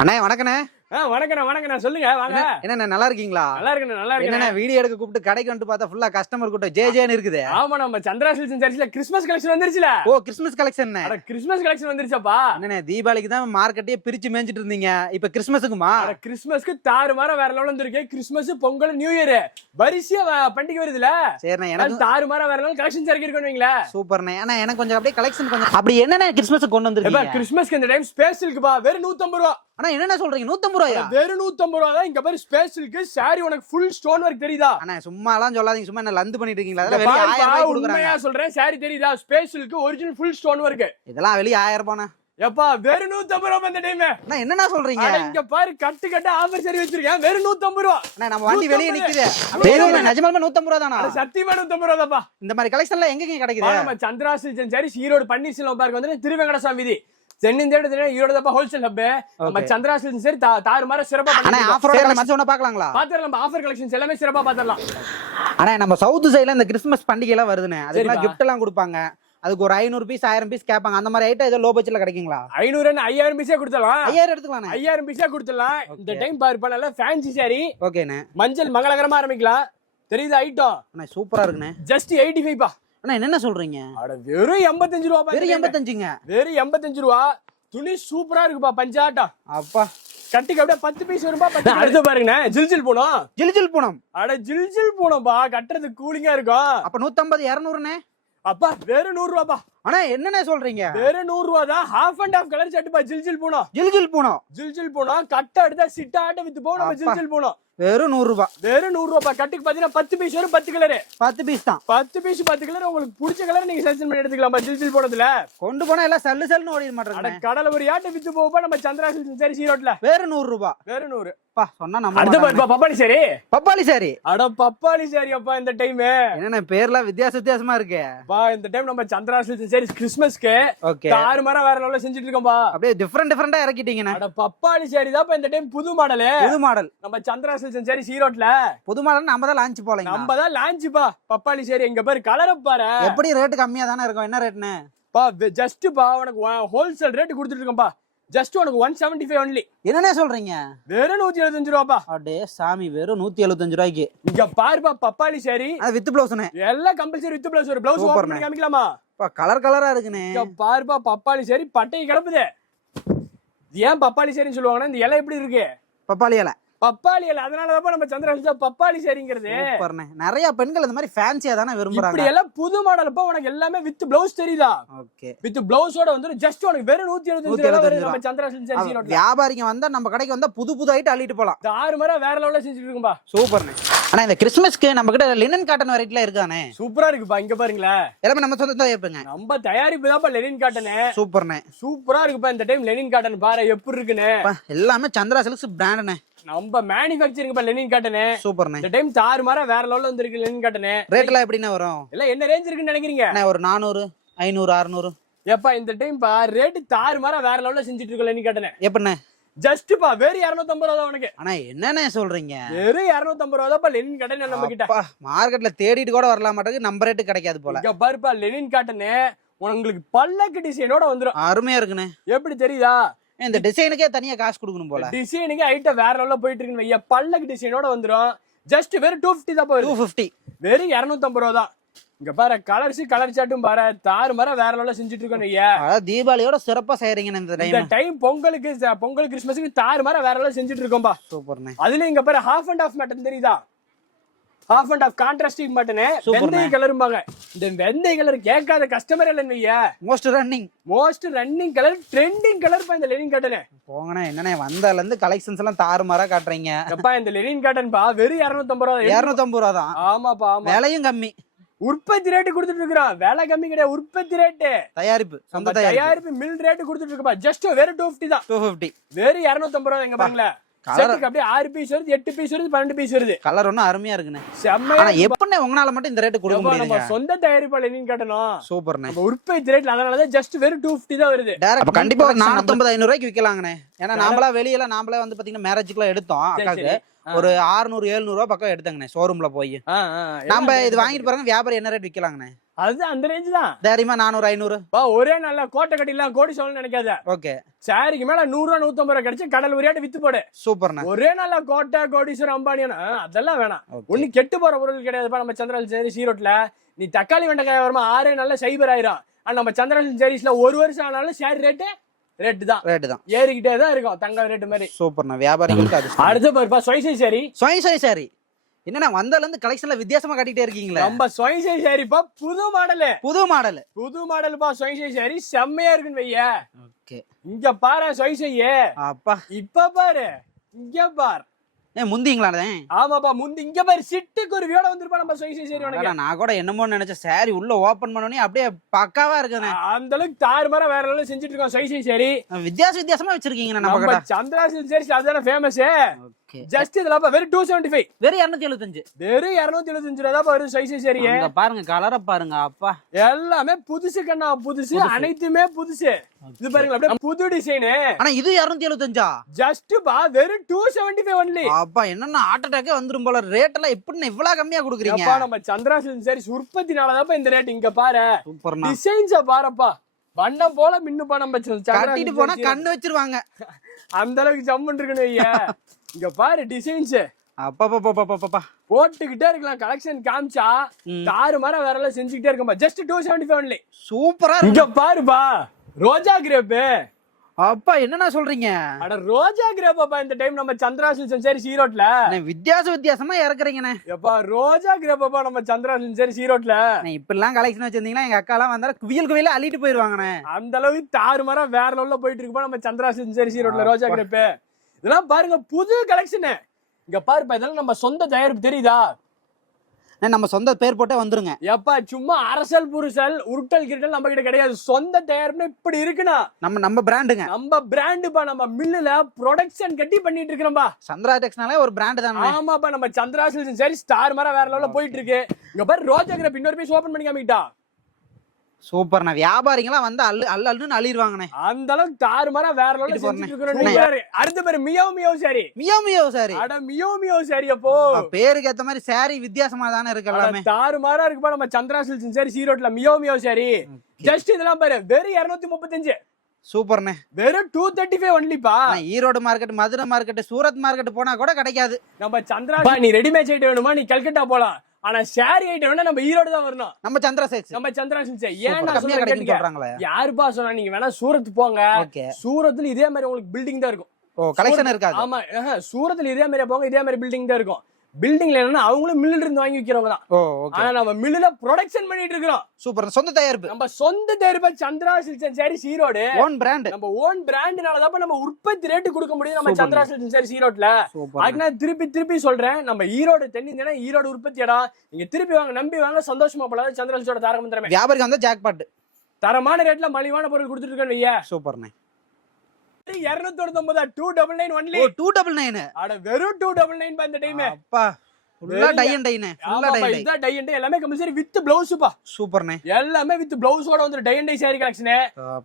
அண்ணே வணக்கண்ணே. வணக்கண்ணா சொல்லுங்க வாங்க. என்ன நல்லா இருக்கீங்களா? நல்லா இருக்கேன். என்ன வீடியோ எடுக்க கூப்பிட்டு கடைக்கு வந்து பார்த்தா ஃபுல்லா கஸ்டமர் கூட்டம் ஜேஜேன்னு இருக்குது. ஆமா, நம்ம சந்திரா சில்க்ஸ் சர்ச்சில கிறிஸ்மஸ் கலெக்ஷன் வந்துருச்சுல. ஓ, கிறிஸ்மஸ் கலெக்ஷன். அட கிறிஸ்மஸ் கலெக்ஷன் வந்துருச்சப்பா. என்னண்ணே தீபாவளிக்கு தான் மார்க்கெட்டே பிரிச்சு மேஞ்சிட்டு இருந்தீங்க, இப்ப கிறிஸ்மஸுக்குமா? அட கிறிஸ்மஸ்க்கு தாறுமாறா வேற லெவல்ல வந்திருக்கு. கிறிஸ்மஸ், பொங்கல், நியூ இயர் வரிசையா பண்டிகை வருதுல. சரிண்ணே, எனக்கு தாறுமாறா வேற லெவல் கலெக்ஷன் சரக்கு இருக்குன்னு வைங்களா. சூப்பர்ண்ணே. ஆனா எனக்கு கொஞ்சம் அப்படியே கலெக்ஷன் கொஞ்சம் அப்படி என்னண்ணே கிறிஸ்மஸ்க்கு கொண்டு வந்திருக்கீங்க? கிறிஸ்மஸ்க்கு இந்த டைம் ஸ்பெஷலுக்குப்பா வெறும் 150 ரூபா. அண்ணா என்னென்ன சொல்றீங்க? 150 ரூபாயா? வெறும் 150 ரூபா தான். இங்க பாரு ஸ்பெஷலுக்கு சாரி உனக்கு ஃபுல் ஸ்டோன் வர்க் தெரியுதா? அண்ணா சும்மா எல்லாம் சொல்லாதீங்க, சும்மா என்ன லந்து பண்ணிட்டு இருக்கீங்களா? அதெல்லாம் வெளிய 1000 ரூபாய்க்கு கொடுக்குறாங்க. உண்மையா சொல்றேன், சாரி தெரியுதா? ஸ்பெஷலுக்கு ஒரிஜினல் ஃபுல் ஸ்டோன் வர்க். இதெல்லாம் வெளிய 1000 ரூபாய்னா. எப்பா வெறும் 150 ரூபா இந்த டைம். அண்ணா என்னென்ன சொல்றீங்க? இங்க பாரு கட்டு கட்ட ஆஃபர் சரி வச்சிருக்கேன். வெறும் 150 ரூபா. அண்ணா நம்ம வண்டி வெளிய நிக்குது. தெரியல, நிஜமாலுமே 150 ரூபா தானா? சத்தியமா 150 ரூபா தான்ப்பா. இந்த மாதிரி கலெக்ஷன்லாம் எங்கங்க கிடைக்குது? நம்ம சந்திரா சில்க்ஸ் சரி ஈரோடு பன்னீர்செல்வம் பார்க் வந்து திருவேங்கடசாமி வீதி தென்னிந்தியா ஈரோடு தான் ஹோல்சேல் ஹப். நம்ம சந்திரா சில்க்ஸ் சரி தாறுமாறா சிறப்பா அண்ணா ஆஃபரோட மச்ச ஒண்ணு பார்க்கலாங்களா? பாத்துறலாம். நம்ம ஆஃபர் கலெக்ஷன்ஸ் எல்லாமே சிறப்பா பாத்துறலாம். அண்ணா நம்ம சவுத் சைடுல இந்த கிறிஸ்மஸ் பண்டிகை எல்லாம் வருதுனே, அதுக்கு கிஃப்ட் எல்லாம் கொடுப்பாங்க. அதுக்கு ஒரு 500 பீஸ் 1000 பீஸ் கேட்பாங்க. அந்த மாதிரி ஐட்டம் ஏதோ லோ பட்ஜெட்ல கிடைக்குங்களா? 500 5000 பீஸே கொடுத்தலாம். 5000 எடுத்துக்கலாம். 5000 பீஸே கொடுத்தலாம். இந்த டைம் பாரு நல்ல ஃபேன்சி சாரி. ஓகேண்ணே. மஞ்சள் மங்களகரமா ஆரம்பிக்கலாம். தெரியுது ஐட்டம்? அண்ணா சூப்பரா இருக்குண்ணே. ஜஸ்ட் 85 பா. அண்ணா என்ன சொல்றீங்க? அட வெறும் 85 ரூபா. வெறும் 85ங்க? வெறும் 85 ரூபா. துணி சூப்பரா இருக்குப்பா. பஞ்சாட்டம் அப்பா. கட்டிக்கு அப்படியே 10 பீஸ் வரும்பா. அடுத்து பாருங்க ஜில்ஜில் பூனம். ஜில்ஜில் பூனம். அட ஜில்ஜில் பூனம்பா. கட்டுறது கூலிங்கா இருக்கும். அப்ப 150 200ண்ணே. அப்பா வெறும் 100 ரூபாப்பா. அண்ணா என்னண்ணே சொல்றீங்க? வெறும் 100 ரூபா தான். ஹாஃப் அண்ட் ஹாஃப் கலர் சட்டுப்பா. ஜில்ஜில் பூனம். ஜில்ஜில் பூனம். ஜில்ஜில் பூனம் கட்ட எடுத்தா சிட்டாட்ட வித்து போகும். நம்ம ஜில்ஜில் பூனம் வெறும் 100 ரூபாய். வெறும் 100 ரூபாய். கட்டுக்கு பாத்தீங்கன்னா 10 பீஸ் வரும். 10 கலர். 10 பீஸ் தான். 10 பீஸ் 10 கலர். உங்களுக்கு பிடிச்ச கலர் நீங்க செலக்ட் பண்ணி எடுத்துக்கலாம். ஜில்ஜில் போனதுல கொண்டு போனா எல்லாம் சல்லு சல்லுன்னு ஓடிட மாட்டாங்க. கடலை ஒரு யாட்ட வித்து போப்பா. நம்ம சந்திரா சில்க்ஸ் சரி ஈரோட்ல வெறும் 100 ரூபாய். வெறும் 100. பா சொன்னா நம்ம அடுத்து பாருப்பா பப்பாளி சாரி. பப்பாளி சாரி. அட பப்பாளி சாரி அப்பா. இந்த டைம் என்னன்னா பேர்லாம் வித்தியாசமா இருக்கு. பா இந்த டைம் நம்ம சந்திரா சில்க்ஸ் சரி கிறிஸ்மஸ்க்கு ஓகே தாறுமாறா வேற லெவல்ல செஞ்சுட்டு இருக்கோம்பா. அப்படியே டிஃபரண்டா இறக்கிட்டீங்கண்ணே. அட பப்பாளி சாரி தான் இந்த டைம் புது மாடல். புது மாடல் நம்ம சந்திரா சில்க்ஸ் சரி ஈரோட்ல புது மாடல். நம்ம தான் லான்ச் போலங்க. நம்ம தான் லான்ச்பா. பப்பாளி சாரி எங்க பாரு கலரை பாரு. எப்படி ரேட் கம்மியா தானே இருக்கும்? என்ன ரேட்னு பா? ஜஸ்ட் பா உனக்கு ஹோல்சேல் ரேட் கொடுத்துட்டு இருக்கோம்பா. ஜஸ்ட் உனக்கு 175 ஒன்லி. என்னண்ணே சொல்றீங்க? வெறும் 175 ரூபாப்பா. அடே சாமி, வெறும் 175 ரூபாய்க்கு. இங்க பாருப்பா பப்பாளி சாரி. அது வித் ப்ளவுஸ்னே. எல்லாம் கம்பல்சரி வித் ப்ளவுஸ். ஒரு ப்ளவுஸ் ஓபன் பண்ணி காமிக்கலாமா? பா கலர் கலரா இருக்குனே. இங்க பாருப்பா பப்பாளி சாரி பட்டை கிளப்புது. ஏன் பப்பாளி சாரின்னு சொல்லுவாங்கன்னா இந்த இலை எப்படி இருக்கு? பப்பாளி இலை. பப்பாளி இலை. அதனாலதான் நம்ம சந்திரா சில்க்ஸ் பப்பாளி சாரிங்கிறது. நிறைய பெண்கள் இந்த மாதிரி ஃபேன்சியா தானே விரும்புறாங்க. இப்படி எல்லாம் புது மாடல் பா. உனக்கு எல்லாமே வித் ப்ளவுஸ் தெரியுதா? ஓகே. வித் ப்ளவுஸோட வந்து ஜஸ்ட் உனக்கு வெறும் 175 ரூபாய் வரும். நம்ம சந்திரா சில்க்ஸ் ஈரோட்ல வியாபாரிங்க வந்தா நம்ம கடைக்கு வந்தா புது ஐட்டம் அள்ளிட்டு போலாம். தாறுமாறா வேற லெவல்ல செஞ்சுட்டு இருக்கும்பா. சூப்பர்ண்ணே. ஆனா இந்த கிறிஸ்மஸ்க்கு நம்ம கிட்ட லினன் காட்டன் வெரைட்டில இருக்கானே. சூப்பரா இருக்குப்பா. இங்க பாருங்களே எல்லாமே நம்ம சொந்த தயாரிப்புங்க. நம்ம தயாரிப்பு தான்ப்பா லெனின் காட்டன். சூப்பர்ண்ணே. சூப்பரா இருக்குப்பா. இந்த டைம் லெனின் காட்டன் பாரு எப்படி இருக்குன்னு. எல்லாமே சந்திரா சில்க்ஸ் பிராண்ட்ண்ணே. நம்ம மேனுஃபேக்சரிங் பா லெனின் காட்டன். சூப்பர்ண்ணே. இந்த டைம் தாறுமாறா வேற லெவல்ல வந்திருக்கு லெனின் காட்டன். ரேட் எல்லாம் எப்படின்னா வரும்? எல்லாம் என்ன ரேஞ்ச் இருக்குன்னு நினைக்கிறீங்க? ஒரு 400 500 600. ஏப்பா இந்த டைம் பா ரேட் தாறுமாறா வேற லெவல்ல செஞ்சுட்டு இருக்கோம் லெனின் காட்டன். எப்படிண்ணே? ஜஸ்ட் பா வெறும் 250 ரூபா உனக்கு. ஆனா என்னண்ணே சொல்றீங்க? வெறும் 250 ரூபா தான் லெனின் காட்டன் நம்ம கிட்ட. மார்க்கெட்ல தேடிட்டு கூட வரலாம் மாட்டேங்குது. நம்ம ரேட்டு கிடைக்காது போல. இங்க பாருப்பா லெனின் காட்டன் உங்களுக்கு பல்லக்கு டிசைனோட வந்துரும். அருமையா இருக்குண்ணே. எப்படி தெரியுதா? இந்த டிசைனுக்கே தனியா காசு கொடுக்கணும் போல. டிசைனுக்கு ஐட்டம் வேற லெவல்ல போயிட்டு இருக்குன்னு வையா. பல்லக்கு டிசைனோட வந்துரும். ஜஸ்ட் வெறும் 250 தான் போகுது. 250. வெறும் 250 ரூபா தான். இங்க பாரு கலர்ஸ் கலர் சாட்டும் பாரு தாறுமாறா வேற லெவல்ல செஞ்சுட்டு இருக்கோம் ஐயா. தீபாவளியோட சிறப்பா செய்றீங்க இந்த டைம். பொங்கல் கிறிஸ்மஸ்க்கு தாறுமாறா வேற லெவல்ல செஞ்சுட்டு இருக்கோம்பா. சூப்பர்ண்ணே. அதுல இங்க பாரு ஹாஃப் அண்ட் ஹாஃப் மேட்டன் தெரியுதா? ஹாஃப் அண்ட் ஹாஃப் கான்ட்ராஸ்டிங் மாட்டனே. வெந்தய கலரும்பாங்க. இந்த வெந்தய கலர் கேட்காத கஸ்டமர் இல்லன்னு வையா. Most running colour trending colour பா இந்த லெனின் காட்டன். போங்கண்ணே. என்னண்ணே வந்தால இருந்து கலெக்ஷன்ஸ் எல்லாம் தாறுமாறா காட்டுறீங்க. அப்பா இந்த லெனின் காட்டன் பா வெறும் 250 ரூபா. 250 ரூபா தான். ஆமாப்பா. விலையும் கம்மி. உற்பத்தி ரேட்டு கொடுத்துட்டு இருக்கிறோம். வேலை கம்மி கிடையாது. உற்பத்தி ரேட்டு தயாரிப்பு மில் ரேட்டு கொடுத்துட்டு இருக்கப்பா. ஜஸ்ட் வெறும் 250 தான். 250. வெறும் 250 ரூபா. எங்க பாருங்களேன் செட்டுக்கு அப்படியே 6 பீஸ் வருது, 8 பீஸ் வருது, 12 பீஸ் வருது. கலர் ஒன்னும் அருமையா இருக்குண்ணே. செம்மையா. ஆனா எப்பண்ணே உங்களால மட்டும் இந்த ரேட் கொடுக்க முடியுது? நம்ம சொந்த தயாரிப்பால லெனின் காட்டணும். சூப்பர்ண்ணே. நம்ம உற்பத்தி ரேட்ல அதனால தான் ஜஸ்ட் வெறும் 250 தான் வருது. அப்ப கண்டிப்பா 450 500 ரூபாய்க்கு விக்கலாங்கண்ணே. ஏன்னா நாமளா வெளியில நாமளே வந்து பாத்தீங்கன்னா மேரேஜ்க்குலாம் எடுத்தோம். அக்காக்கு ஒரு 600 700 ரூபாய் பக்கம் எடுத்தாங்கண்ணே ஷோரூம்ல போய். நம்ம இது வாங்கிட்டு பாருங்க வியாபாரம் என்ன ரேட் விக்கலாங்கண்ணே? அது அந்த ரேஞ்ச் தான். தைரியமா 400 500 ஒரே நல்ல கோட்டை கட்டிலாம் கோடி சொல்லணும்னு நினைக்காத. ஓகே, சாரிக்கு மேல 100 ரூபா 150 ரூபா கிடைச்சு கடல் உரியாட்டு வித்து போடு. சூப்பர்ண்ணா. ஒரே நல்ல கோட்டை கோடீஸ்வரர் அம்பானியா அதெல்லாம் வேணாம். ஒண்ணு கெட்டு போற பொருள் கிடையாதுப்பா. நம்ம சந்திராசில் சரி ஈரோட்ல நீ தக்காளி வெண்டைக்காய் வருமா 6 நல்ல சைபர் ஆயிரும். ஆனா நம்ம சந்திராசில் சரிஸ்ல 1 வருஷம் ஆனாலும் ஷேர் ரேட்டு தான் ஏறிக்கிட்டே தான் இருக்கும், தங்க ரேட்டு மாதிரி. சூப்பர்ண்ணா, வியாபாரிகளுக்கு அது. அடுத்து பாருப்பா சொய்சை சாரி. சொய்சை சாரி என்னன்னா வந்தால இருந்து கலெக்ஷன்ல வித்தியாசமா காட்டிட்டே இருக்கீங்களா? நம்ம சொய்சை சாரிப்பா புது மாடலுப்பா. சொய்சை சாரி செம்மையா இருக்குன்னு வைய. ஓகே, இங்க பாரு சொய்சையே. அப்பா இப்ப பாரு, இங்க பாரு. முந்திங்களா? ஆமாப்பா முந்தி. இங்க பாரு சிட்டுக்கு ஒரு வீட வந்துருப்பா நம்ம சொய்சை சாரி. நான் கூட என்னமோ நினைச்சேன், சாரி உள்ள ஓபன் பண்ணோனே அப்படியே பக்காவா இருக்குண்ணே. அந்த அளவுக்கு தாறுமாறா வேற லெவல்ல செஞ்சுட்டு இருக்கோம் சொய்சை சாரி. வித்தியாசமா வச்சிருக்கீங்க நம்ம கடை. சந்திராசில் சாரி அதுதானே ஃபேமஸ். ஜஸ்ட் இதெல்லாம் வெறும் 275, வெறும் 275, வெறும் 275 ரூபா தான் வரும் சொய்சை சாரி. பாருங்க கலரை பாருங்க, அப்பா எல்லாமே புதுசு கண்ணா, புதுசு அனைத்துமே புதுசு. இது பாருங்க அப்படியே புது டிசைன். ஆனா இது 275 ஜஸ்ட் பா வெறும் 275 ஒன்லி. அப்பா என்னன்னா ஹார்ட் அட்டாக்கே வந்துரும் போல. ரேட் எல்லாம் எப்படின்னு இவ்வளவு கம்மியா கொடுக்குறீங்க? அப்பா நம்ம சந்திராசில் சாரி உற்பத்தினாலதான் இந்த ரேட். இங்க பாரு டிசைன்ஸ் பாருப்பா, வண்ணம் போல மின்னுப்பா. நம்ம கட்டிட்டு போனா கண்ணு வச்சிருவாங்க, அந்த அளவுக்கு ஜம்முன்னு இருக்குன்னு ஐயா. இங்க பாரு டிசைன்ஸ் அப்பா போட்டுக்கிட்டே இருக்கலாம். கலெக்ஷன் காமிச்சா தாறு மாதிரி வேற எல்லாம் செஞ்சுக்கிட்டே இருக்கா. Just 275 only. சூப்பரா இங்க பாருப்பா ரோஜா கிரேப். அப்பா என்னன்னா சொல்றீங்க? அட ரோஜா கிரேப் அப்பா. இந்த டைம் நம்ம சந்திராசில் சாரி ஈரோட்ல வித்தியாசமா இறக்குறீங்கண்ணே. எப்பா ரோஜா கிரேப் அப்பா நம்ம சந்திராசில் சாரி ஈரோட்ல. இப்ப எல்லாம் கலெக்ஷன் வச்சிருந்தீங்கன்னா எங்க அக்கா எல்லாம் வந்தா குவியல் அள்ளிட்டு போயிருவாங்கண்ணே. அந்த அளவுக்கு தாறுமாறா வேற லெவல்ல போயிட்டு இருக்குப்பா நம்ம சந்திராசில் சாரி ஈரோட்ல ரோஜா கிரேப். இதெல்லாம் பாருங்க புது கலெக்ஷன். இங்க பாருப்பா இதெல்லாம் நம்ம சொந்த தயாரிப்பு தெரியுதா? நம்ம சொந்த பேர் போட்டே வந்துருங்க. எப்பா சும்மா அரசல் புருசல் உருட்டல் கிருட்டல் நம்ம கிட்ட கிடையாது. சொந்த தயாரிப்பு இப்படி இருக்குன்னா நம்ம பிராண்டுங்க. நம்ம பிராண்டுப்பா. நம்ம மில்லுல ப்ரொடக்ஷன் கட்டி பண்ணிட்டு இருக்கிறோம்பா. சந்திரா டெக்ஸ்னாலே ஒரு பிராண்ட் தானே. ஆமாப்பா நம்ம சந்திராசில் சரி ஸ்டார் மாதிரி வேற லெவல்ல போயிட்டு இருக்கு. இங்க பாரு ரோஜா கிரேப் இன்னொரு பீஸ் ஓபன் பண்ணி காமிக்கிட்டா. சூப்பர்ண்ணா, வியாபாரிங்களா வந்து அள்ளுன்னு அள்ளிடுவாங்கண்ணே. அந்த அளவுக்கு தாறுமாறா வேற லெவல்ல செஞ்சுட்டு இருக்கோம். அடுத்த பேரு மியாவ் சாரி. Meow sorry. அட மியாவ் சாரி. அப்போ பேருக்கு ஏத்த மாதிரி சாரி வித்தியாசமா தானே இருக்கு எல்லாமே. தாறுமாறா இருக்குப்பா நம்ம சந்திராசில் சாரி ஈரோட்ல மியாவ் சாரி. ஜஸ்ட் இதெல்லாம் பாரு வெறும் 235. சூப்பர்ண்ணே, வெறும் 235 ஒன்லிப்பா. Erode market, Madurai market, Surat market போனா கூட கிடைக்காது. நம்ம சந்திரா நீ ரெடிமேட் ஐட்டம் வேணுமா நீ கல்கட்டா போலாம். ஆனா ஷேர் ஐட்டம் வேணா நம்ம ஈரோடு தான் வரணும். நம்ம சந்திராசில் ஏன்னா சொல்றாங்க யாருப்பா சொன்னா நீங்க வேணா சூரத் போங்க. சூரத்ல இதே மாதிரி உங்களுக்கு பில்டிங் தான் இருக்கும். கலெக்ஷன் இருக்காது. ஆமா சூரத்ல இதே மாதிரி போங்க, இதே மாதிரி பில்டிங் தான் இருக்கும். பில்டிங்ல என்னன்னா அவங்களும் மில்லுல இருந்து வாங்கி விக்கிறவங்க தான். ஆனா நம்ம மில்லுல ப்ரொடக்ஷன் பண்ணிட்டு இருக்கோம். சூப்பர், சொந்த தயாரிப்பு. நம்ம சொந்த தயாரிப்பு சந்திராசில் சாரி ஈரோடு ஓன் பிராண்ட். நம்ம ஓன் பிராண்ட்னால தான் நம்ம உற்பத்தி ரேட் கொடுக்க முடியும் நம்ம சந்திராசில் சாரி ஈரோட்ல. அதுக்கு நான் திருப்பி சொல்றேன், நம்ம ஈரோடு தென்னிந்தியா ஈரோடு உற்பத்தி இடம். நீங்க திருப்பி வாங்க, நம்பி வாங்க, சந்தோஷமா போலாம். சந்திராசிலோட தாரகமந்திரமே வியாபாரிக்கு வந்து ஜாக்பாட் தரமான ரேட்ல மலிவான பொருள் கொடுத்துட்டு இருக்கேன் ஐயா. சூப்பர்ண்ணே. 299 299 ஒன்லி. 299. அட வெறும் 299 பா இந்த டைம். அப்பா ஃபுல்லா டை அண்ட் டைனே. ஃபுல்லா டை அண்ட் டை அண்ட் எல்லாமே கம்பல்சரி வித் ப்ளவுஸ் பா. சூப்பர்ண்ணே, எல்லாமே வித் ப்ளவுஸோட வந்து tie and dye sari collection.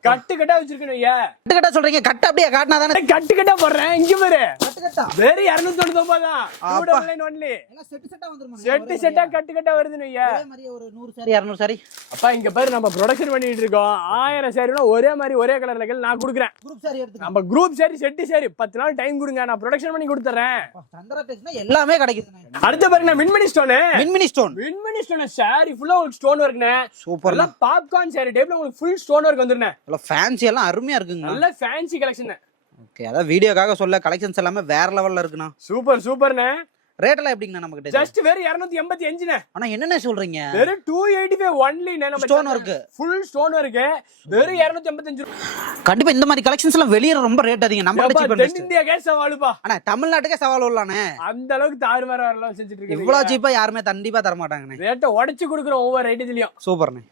கட்டா வச்சிருக்கேன் ஐயா. கட்டா சொல்றீங்க? கட்ட அப்படியே காட்னா தானே கட்டா போடுறேன். இங்க பாரு கட்டா வெறும் 299 தான். 299 ஒன்லி. எல்லாம் செட்டா வந்துருமா? செட்டா கட்டா வருதுன்னு ஐயா. ஒரே மாதிரி ஒரு 100 சாரி 200 சாரி. அப்பா இங்க பாரு நம்ம ப்ரொடக்ஷன் பண்ணிட்டு இருக்கோம். 1000 சாரினா ஒரே மாதிரி ஒரே கலர்ல நான் குடுக்குறேன். குரூப் சாரி எடுத்து நம்ம குரூப் சாரி செட் சாரி 10 நாள் டைம் கொடுங்க, நான் ப்ரொடக்ஷன் பண்ணி கொடுத்துறேன். சந்திரா டெக்ஸ்னா எல்லாமே கிடைக்குதுண்ணே. அடுத்து பாருங்க மின்மினி ஸ்டோன். மின்மினி ஸ்டோன் சாரி ஃபுல்லா உங்களுக்கு ஸ்டோன் வர்க்னே. சூப்பர். எல்லாம் பாப்கார்ன் சாரி டைப்ல உங்களுக்கு ஃபுல் ஸ்டோன் வர்க் வந்துருனே. எல்லாம் ஃபேன்சி, எல்லாம் அருமையா இருக்குங்க. நல்ல ஃபேன்சி கலெக்ஷன். ஓகே, அத வீடியோக்காக சொல்ல கலெக்ஷன்ஸ் எல்லாமே வேற லெவல்ல இருக்குண்ணா. சூப்பர்ண்ணே. ரேட் எல்லாம் எப்படிங்க நம்ம கிட்ட? ஜஸ்ட் வெறும் 285ண்ணே. ஆனா என்னண்ணே சொல்றீங்க? வெறும் 285 ஒன்லி ண்ணே. நம்ம stone work, full stone work வெறும் 285. கண்டிப்பா இந்த மாதிரி கலெக்ஷன்ஸ் எல்லாம் வெளிய ரொம்ப ரேட் அதிகம். நம்ம கிட்ட சீப் தென் இந்தியாக்கே சவாலுப்பா. ஆனா தமிழ்நாட்டுக்கே சவால் உள்ளானே. அந்த அளவுக்கு தாறுமாறா எல்லாம் செஞ்சிட்டு இருக்கீங்க. இவ்வளவு சீப்பா யாருமே கண்டிப்பா தர மாட்டாங்கண்ணே. ரேட்ட உடைச்சு குடுக்குறோம் ஒவ்வொரு ஐட்டத்துலயும். சூப்பர்ண்ணே,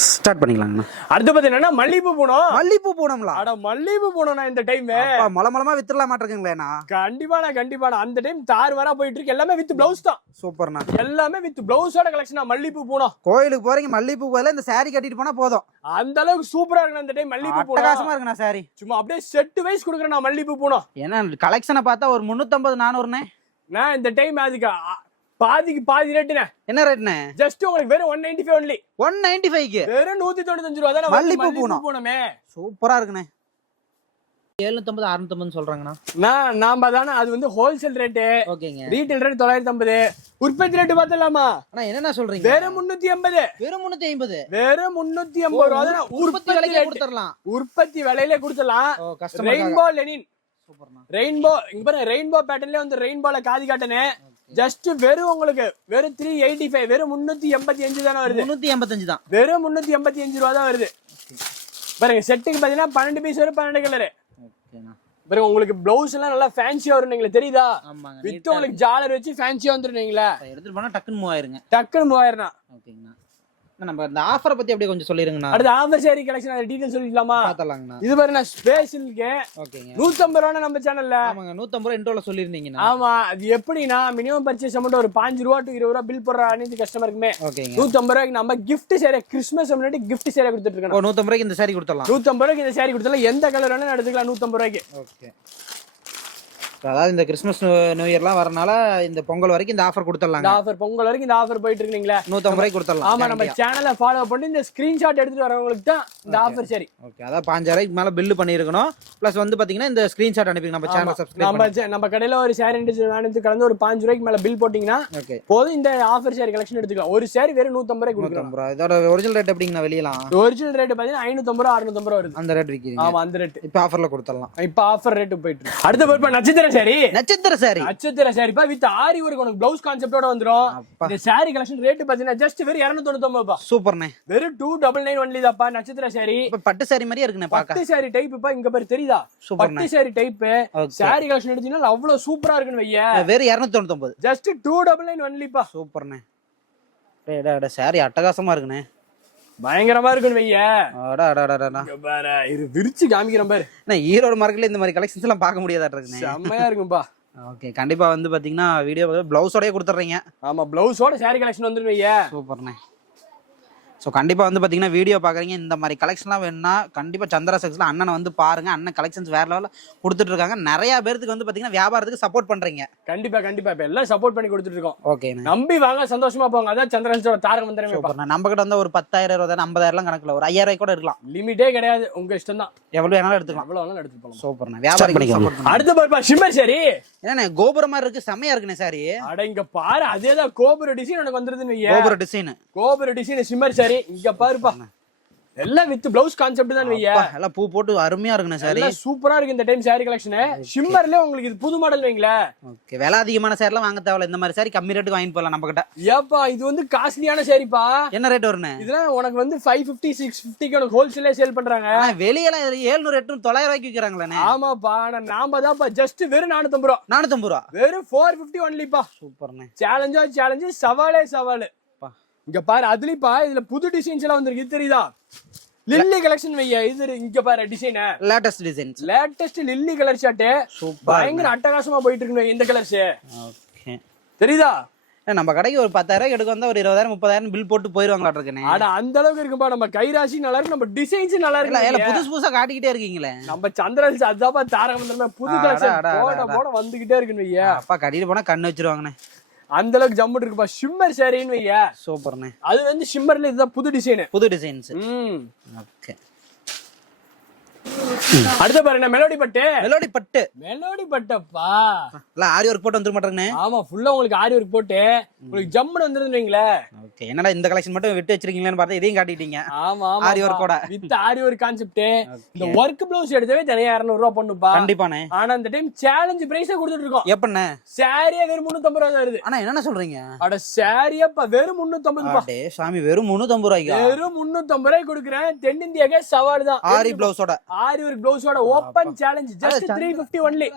ஸ்டார்ட் பண்ணிக்கலாங்கண்ணா. அடுத்து பாத்தீங்கன்னா மல்லிப்பூ பூனம். மல்லிப்பூ பூனம்ல? அட மல்லிப்பூ பூனம்னா இந்த டைம் மலமலமா வித்துறலாம் மாட்டீங்களேண்ணா? கண்டிப்பாண்ணா அந்த டைம் தாறுமாறா போயிட்டு இருக்கு. எல்லாமே வித் பிளவுஸ் தான். சூப்பர்ண்ணா, எல்லாமே வித் பிளவுஸோட கலெக்ஷனா மல்லிப்பூ பூனம். கோயிலுக்கு போறீங்க மல்லிப்பூ போல இந்த சாரி கட்டிட்டு போனா போதும். அந்த அளவுக்கு சூப்பரா இருக்கு இந்த டைம் மல்லிப்பூ பூனம். அட்டகாசமா இருக்குண்ணா சாரி. சும்மா அப்படியே செட் வைஸ் குடுக்குறேன் நான் மல்லிப்பூ பூனம். ஏன்னா கலெக்ஷனை பார்த்தா ஒரு 350 400ண்ணே. நான் இந்த டைம் அதுக்கு பாதிக்கு பாதி ரேட்டுண்ணே. என்ன ரேட்ண்ணே? ஜஸ்ட் உங்களுக்கு வெறும் 195 ஒன்லி. 195க்கு வெறும் 195 ரூபா தானே மல்லிப்பூ பூனமே. சூப்பரா இருக்குண்ணே. 750 650 சொல்றாங்கண்ணா. நாம தானே அது வந்து ஹோல்சேல் ரேட்டு. ஓகேங்க. Retail rate 950. உற்பத்தி ரேட் பார்த்தலாமா? அண்ணா என்னண்ணா சொல்றீங்க? வெறும் 380. வெறும் 350. வெறும் 380 ரூபா தான் உற்பத்தி விலையிலே கொடுத்துறலாம். உற்பத்தி விலையிலே கொடுத்துடலாம். ரெயின்போ லெனின் சூப்பர்ண்ணா. ரெயின்போ இங்க பாருங்க, ரெயின்போ பேட்டர்ன்ல வந்து ரெயின்போல காதி காட்டனே. ஜஸ்ட் வெறும் உங்களுக்கு வெறும் 385, வெறும் 385 தானே வருது. 385 தான். வெறும் 385 ரூபா தான் வருது. பாருங்க செட்டுக்கு பாத்தீங்கன்னா 12 பீஸ் வரும், 12 கலரு. பாருங்க உங்களுக்கு பிளவுஸ் எல்லாம் நல்லா ஃபேன்சியா வரும், நீங்களே தெரியுதா? வித் உங்களுக்கு ஜாலர் வச்சு ஃபேன்சியா வந்துருவீங்களா? எடுத்துட்டு போனா டக்குன்னு 3000. டக்குன்னு 3000. ஓகேங்கண்ணா. நம்ம இந்த ஆஃபரை பத்தி அப்படியே கொஞ்சம் சொல்லிருங்கண்ணா. அடுத்து ஆஃபர் சாரி கலெக்ஷன் அது டீடைல் சொல்லிக்கலாமா? பார்த்தலாங்கண்ணா. இது பாருங்க ஸ்பேஷலுக்கு. ஓகேங்க. 150 ரூபாய் நம்ம சேனல்ல. ஆமாங்க 150 ரூபாய் இன்ட்ரோல சொல்லிருந்தீங்கண்ணா. ஆமா அது எப்படினா மினிமம் பர்ச்சேஸ் அமௌண்ட் ஒரு 5 ரூபாய் to 20 ரூபாய் பில் போடுற அனைத்து கஸ்டமருக்குமே. ஓகேங்க. 150 ரூபாய்க்கு நம்ம gift சேரி கிறிஸ்மஸ் முன்னாடி gift சேரி கொடுத்துட்டு இருக்கோம். 150 ரூபாய்க்கு இந்த சாரி கொடுத்தலாம். 150 ரூபாய்க்கு இந்த சாரி கொடுத்தலாம். எந்த கலர் வேணா எடுத்துக்கலாம் 150 ரூபாய்க்கு. ஓகே. அதாவது இந்த கிறிஸ்மஸ் நியூ இயர்லாம் வரனால இந்த பொங்கல் வரைக்கும் இந்த ஆஃபர் கொடுத்துடலாம். இந்த ஆஃபர் பொங்கல் வரைக்கும் இந்த ஆஃபர் போயிட்டு இருக்கீங்களா? 150 ரூபாய்க்கு கொடுத்துடலாம். ஆமா நம்ம சேனலை ஃபாலோ பண்ணி இந்த ஸ்கிரீன்ஷாட் எடுத்துட்டு வரவங்களுக்கு தான் இந்த ஆஃபர் சரி. ஓகே. அத 5000 ரூபாய்க்கு மேல பில் பண்ணிருக்கணும். ப்ளஸ் வந்து பாத்தீங்கன்னா இந்த ஸ்கிரீன்ஷாட் அனுப்பிங்க நம்ம சேனலை சப்ஸ்கிரைப் நம்ம கடையில ஒரு சாரி எடுத்து கலந்து ஒரு 5 ரூபாய்க்கு மேல பில் போட்டீங்கன்னா ஓகே போதும் இந்த ஆஃபர் சாரி கலெக்ஷன் எடுத்துக்கலாம். ஒரு சாரி வெறும் 150 ரூபாய்க்கு கொடுக்குறோம். இதோட ஒரிஜினல் ரேட் எப்படிங்கண்ணா வெளியலாம்? ஒரிஜினல் ரேட் பாத்தீங்கன்னா 550 ரூபாய் 650 ரூபாய் வருது. அந்த ரேட் விக்கிறீங்க? ஆமா அந்த ரேட். இப்போ ஆஃபர்ல கொடுத்துடலாம். இப்போ ஆஃபர் ரேட் போயிட்டு இருக்கு. அடுத்து போய் நட்சத்திர சாரி. நட்சத்திர சாரி. நட்சத்திர சாரிப்பா வித் ஆரி ஒர்க் உங்களுக்கு ப்ளவுஸ் கான்செப்டோட வந்துரும். இந்த சாரி கலெக்ஷன் ரேட் பாத்தீங்கன்னா ஜஸ்ட் வெறும் 299 பா. சூப்பர்ண்ணே. வெறும் 299 ஒன்லி தான்ப்பா நட்சத்திர சாரி. இப்ப பட்டு சாரி மாதிரியே இருக்குண்ணே பாக்க. பட்டு சாரி டைப் பா இங்க பாரு தெரியுதா? பட்டு சாரி டைப் சாரி கலெக்ஷன் எடுத்தீங்கன்னா அவ்வளவு சூப்பரா இருக்குன்னு வையே. வெறும் 299. ஜஸ்ட் 299 ஒன்லி பா. சூப்பர்ண்ணே. டேய் சாரி அட்டகாசமா இருக்குண்ணே. பயங்கரமா இருக்குன்னு வையே. அடா அடா அடா. பாரு இது விரிச்சு காமிக்கிறேன் பாரு. நான் ஈரோடு மார்க்கெட்ல இந்த மாதிரி கலெக்ஷன்ஸ் எல்லாம் பார்க்க முடியாதா இருக்குண்ணே. செம்மையா இருக்கும்பா. ஓகே கண்டிப்பா வந்து பாத்தீங்கன்னா வீடியோ பிளவுஸோடயே கொடுத்துறீங்க. ஆமா பிளவுஸோட சாரி கலெக்ஷன் வந்துரும் வையே. சூப்பர்ண்ணே. ஸோ கண்டிப்பாக வந்து பார்த்தீங்கன்னா வீடியோ பார்க்குறீங்க இந்த மாதிரி கலெக்ஷன்லாம் வேணும்னா கண்டிப்பாக சந்திரா செக்ஸில் அண்ணனை வந்து பாருங்க. அண்ணன் கலெக்ஷன்ஸ் வேற லெவலில் கொடுத்துட்டு இருக்காங்க. நிறைய பேருக்கு வந்து பார்த்தீங்கன்னா வியாபாரத்துக்கு சப்போர்ட் பண்றீங்க. கண்டிப்பா கண்டிப்பா இப்போ எல்லாம் சப்போர்ட் பண்ணி கொடுத்துட்டு இருக்கோம். ஓகே நம்பி வாங்க சந்தோஷமா போங்க. அதான் சந்திரா செக்ஸோட தாரக மந்திரமே. நம்ம கிட்ட வந்து ஒரு 10,000 20,000 50,000 கணக்குல ஒரு 5,000 கூட இருக்கலாம். லிமிட்டே கிடையாது, உங்க இஷ்டம் தான். எவ்வளவு வேணாலும் எடுத்துக்கலாம். எவ்வளவு வேணாலும் எடுத்து போலாம். சூப்பர்ண்ணே. வியாபாரம் அடுத்து பாருப்பா ஷிம்மர் சாரி. என்ன கோபுரம் மாதிரி இருக்கு, செமையா இருக்குண்ணே சாரி. அட இங்க பாரு அதேதான் கோபுர டிசைன் உனக்கு வந்துருதுன்னு வையே. கோபுர டிசைன். கோபுர டிசைன் ஷிம்மர் சாரி இங்க பாருப்பா. எல்லாம் வித் பிளவுஸ் கான்செப்ட் தான் வையா. எல்லாம் பூ போட்டு அருமையா இருக்குண்ணே சாரி. சூப்பரா இருக்கு இந்த டைம் சாரி கலெக்ஷன். ஷிம்மர்ல உங்களுக்கு இது புது மாடல் வைங்களே. ஓகே விலை அதிகமான சாரிலாம் வாங்க தேவையில்ல. இந்த மாதிரி சாரி கம்மி ரேட்டுக்கு வாங்கிட்டு போகலாம் நம்ம கிட்ட. ஏப்பா இது வந்து காஸ்ட்லியான சாரிப்பா. என்ன ரேட் வருண்ணே? இதெல்லாம் உனக்கு வந்து 550 650 உனக்கு ஹோல்சேல்ல சேல் பண்றாங்க. வெளியெல்லாம் 700 800 900 ரூபாய்க்கு விக்கிறாங்களே. ஆமாப்பா நாம தான்ப்பா ஜஸ்ட் வெறும் 450 ரூபா. 450 ரூபா. வெறும் 450 ஒன்லிப்பா. சூப்பர்ண்ணே. சேலஞ்சு சவாலே சவாலு. இங்க பாரு அதுலப்பா இதுல புது டிசைன்ஸ் எல்லாம் வந்திருக்கு தெரியுதா? லில்லி கலெக்ஷன் வையா. இது இங்க பாரு design latest designs. Latest lily colour shirt பயங்கர அட்டகாசமா போயிட்டு இருக்கு இந்த கலர்ஸ். ஓகே தெரியுதா? நம்ம கடைக்கு ஒரு 10,000 எடுக்க வந்தா ஒரு 20,000 30,000 பில் போட்டு போயிருவாங்களா இருக்கனே. அட அந்த அளவுக்கு இருக்குப்பா. நம்ம கைராசி நல்லா இருக்கு, நம்ம டிசைன்ஸ் நல்லா இருக்கு. இல்ல புதுசு புதுசா காட்டிக்கிட்டே இருக்கீங்களே. நம்ம சந்திரன் அதாப்பா தாரக மந்திரமே புது கலெக்ஷன் போட வந்துகிட்டே இருக்குன்னு வையா. அப்பா கட்டிட்டு போனா கண்ணு வச்சிருவாங்கண்ணே. அந்த அளவுக்கு ஜம்முட் இருக்குப்பா. ஷிம்மர் சாரின்னு வையா. சூப்பர்ண்ணே. அது வந்து ஷிம்மர்ல இதுதான் புது டிசைன். புது டிசைன்ஸ். ஓகே அடுத்த பாருங்க மெலோடி பட்டு. மெலோடி பட்டு. மெலோடி பட்டப்பா. இல்ல ஆரி ஒர்க் போட்டு வந்துர மாட்டேங்கண்ணே. ஆமா ஃபுல்லா உங்களுக்கு ஆரி ஒர்க் போட்டு உங்களுக்கு ஜம்முன்னு வந்துருன்னு வைங்களே. ஓகே என்னடா இந்த கலெக்ஷன் மட்டும் விட்டு வச்சிருக்கீங்கன்னு பார்த்தா இதையும் காட்டிட்டீங்க. ஆமா ஆரி ஒர்க்கோட வித் ஆரி ஒர்க் கான்செப்ட். இந்த ஒர்க் ப்ளவுஸ் எடுத்தவே தனியா 200 ரூபாய் பண்ணுப்பா. கண்டிப்பானே. ஆனா இந்த டைம் சேலஞ்ச் பிரைஸே கொடுத்துட்டு இருக்கோம். எப்பண்ணே? சாரியே வெறும் 350 ரூபாய் வருது. அண்ணா என்ன சொல்றீங்க? அட சாரியப்பா வெறும் 350 ரூபாய். டேய் சாமி வெறும் 350 ரூபாய்க்கு. வெறும் 350 ரூபாய் கொடுக்குறேன். தென்னிந்தியாக்கே சவால் தான். ஆரி ப்ளவுஸோட. ஆரி ஒர்க் ப்ளவுஸோட ஓபன் சேலஞ்ச் ஜஸ்ட் 350 ஒன்லி.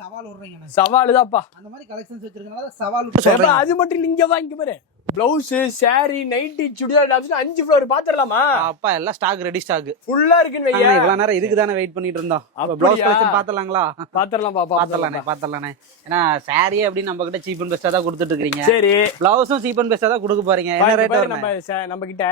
சவால் விடுறீங்க. சவால் தான்ப்பா. அந்த மாதிரி கலெக்ஷன்ஸ் வச்சிருக்கனால சவால் விட்டு அது மட்டும் இல்ல இங்க வாங்கி பாரு. Blouse sari nighty churidar tops 5 floor பாத்துறலாமா? அப்பா எல்லாம் ஸ்டாக் ரெடி ஸ்டாக் ஃபுல்லா இருக்குன்னு வையா. இவ்வளவு நேரம் இதுக்கு தானே வெயிட் பண்ணிட்டு இருந்தோம். அப்ப பிளவுஸ் கலெக்ஷன் பாத்தலாங்களா? பாத்துறலாம் பாத்துறலானே. ஏன்னா சாரி அப்படி நம்ம கிட்ட சீப் அண்ட் பெஸ்டா தான் கொடுத்துட்டு இருக்கீங்க. சரி பிளவுஸும் சீப் அண்ட் பெஸ்டா தான் கொடுக்க போறீங்க. என்ன ரேட் வரும்? நம்ம கிட்ட